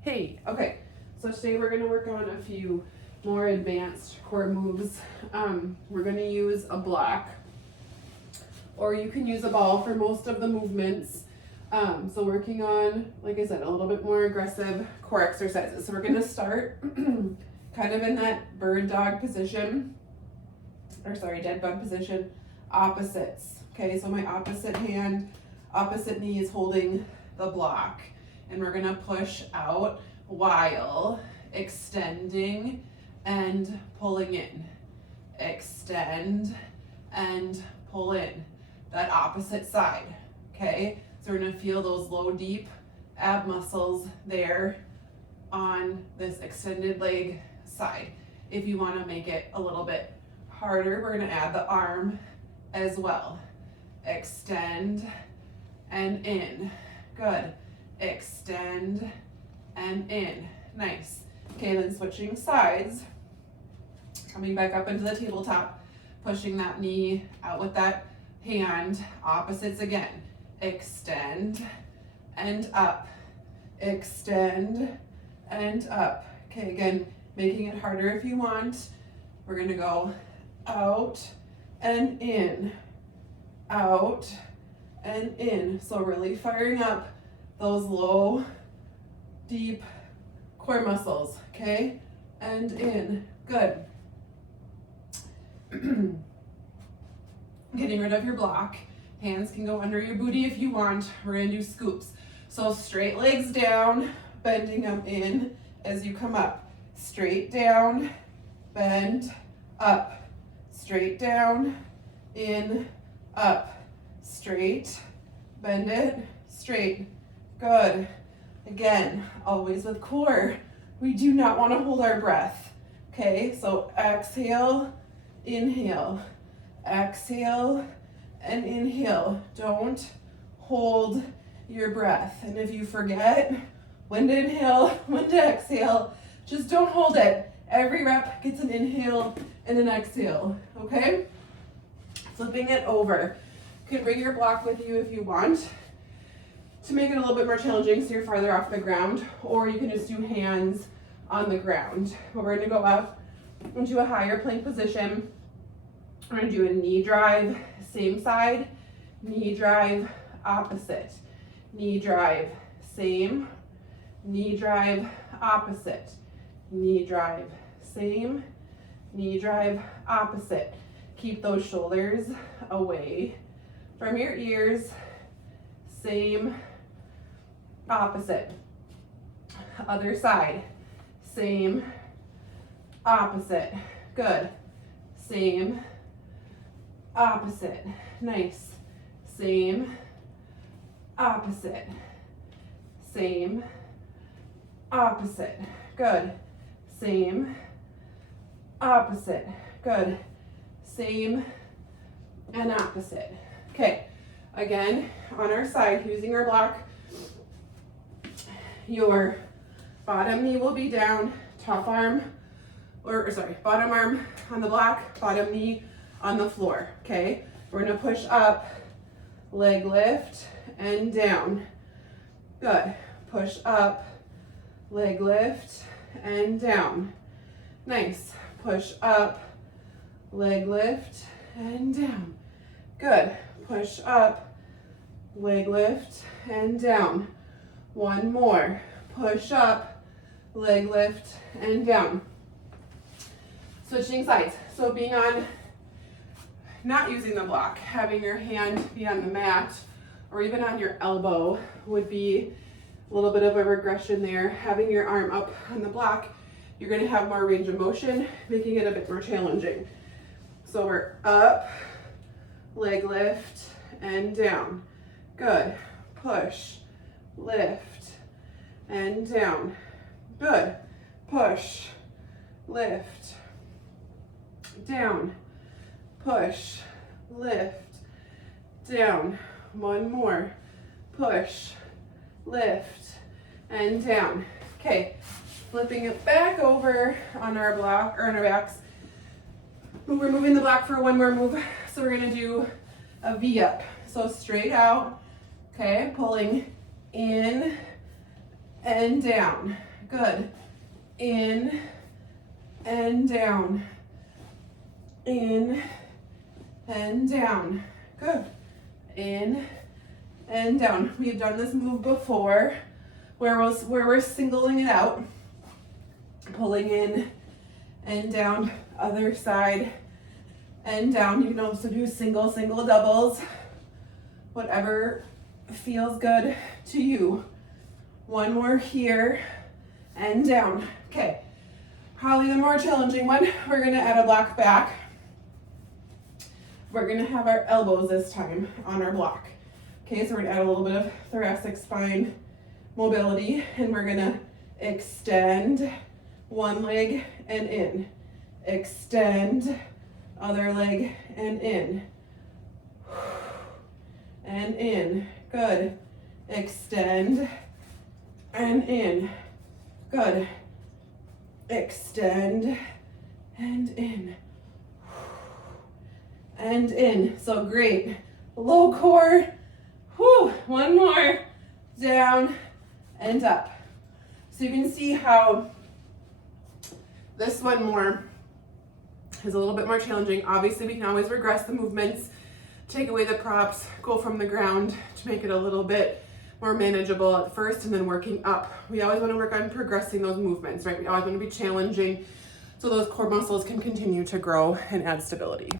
Hey, okay, so today we're gonna work on a few more advanced core moves. We're gonna use a block, or you can use a ball for most of the movements. So working on, like I said, a little bit more aggressive core exercises. So we're gonna start kind of in that bird dog position, or sorry, dead bug position, opposites. Okay, so my opposite hand, opposite knee is holding the block. And we're gonna push out while extending and pulling in. Extend and pull in. That opposite side, okay? So we're gonna feel those low, deep ab muscles there on this extended leg side. If you wanna make it a little bit harder, we're gonna add the arm as well. Extend and in, good. Extend and in, nice. Okay, then switching sides, coming back up into the tabletop, pushing that knee out with that hand, opposites again. Extend and up, extend and up. Okay, again, making it harder if you want. We're gonna go out and in, out and in. So really firing up those low, deep core muscles, okay? And in, good. Getting rid of your block. Hands can go under your booty if you want. We're gonna do scoops. So straight legs down, bending them in as you come up. Straight down, bend, up. Straight down, in, up. Straight, bend it, straight. Good. Again, always with core. We do not want to hold our breath. Okay, so exhale, inhale, exhale, and inhale. Don't hold your breath. And if you forget when to inhale, when to exhale, just don't hold it. Every rep gets an inhale and an exhale, okay? Flipping it over. You can bring your block with you if you want to make it a little bit more challenging so you're farther off the ground, or you can just do hands on the ground. But we're gonna go up into a higher plank position. We're gonna do a knee drive, same side, knee drive, opposite. Knee drive, same, knee drive, opposite. Knee drive, same, knee drive, opposite. Keep those shoulders away from your ears, same, opposite. Other side, same, opposite. Good. Same, opposite. Nice. Same, opposite. Same, opposite. Good. Same, opposite. Good. Same and opposite. Okay. Again, on our side, using our block, your bottom knee will be down, top arm, bottom arm on the block, bottom knee on the floor, okay? We're gonna push up, leg lift, and down. Good. Push up, leg lift, and down. Nice. Push up, leg lift, and down. Good. Push up, leg lift, and down. One more. Push up, leg lift, and down. Switching sides. So being on, not using the block, having your hand be on the mat or even on your elbow would be a little bit of a regression there. Having your arm up on the block, you're gonna have more range of motion, making it a bit more challenging. So we're up, leg lift, and down. Good. Push, lift, and down. Good. Push, lift, down. Push, lift, down. One more. Push, lift, and down. Okay, flipping it back over on our block, or on our backs. We're moving the block for one more move. So we're gonna do a V up. So straight out, okay, pulling in and down. Good. In and down. In and down. Good. In and down. We've done this move before where we're singling it out, pulling in and down, other side and down. You can also do single, doubles, whatever feels good to you. One more here and down. Okay, probably the more challenging one. We're gonna add a block back. We're gonna have our elbows this time on our block. Okay, so we're gonna add a little bit of thoracic spine mobility, and we're gonna extend one leg and in. Extend other leg and in. And in. Good. Extend and in. Good. Extend and in. And in. So great. Low core. Whew. One more. Down and up. So you can see how this one more is a little bit more challenging. Obviously, we can always regress the movements, take away the props, go from the ground to make it a little bit more manageable at first and then working up. We always want to work on progressing those movements, right? We always want to be challenging so those core muscles can continue to grow and add stability.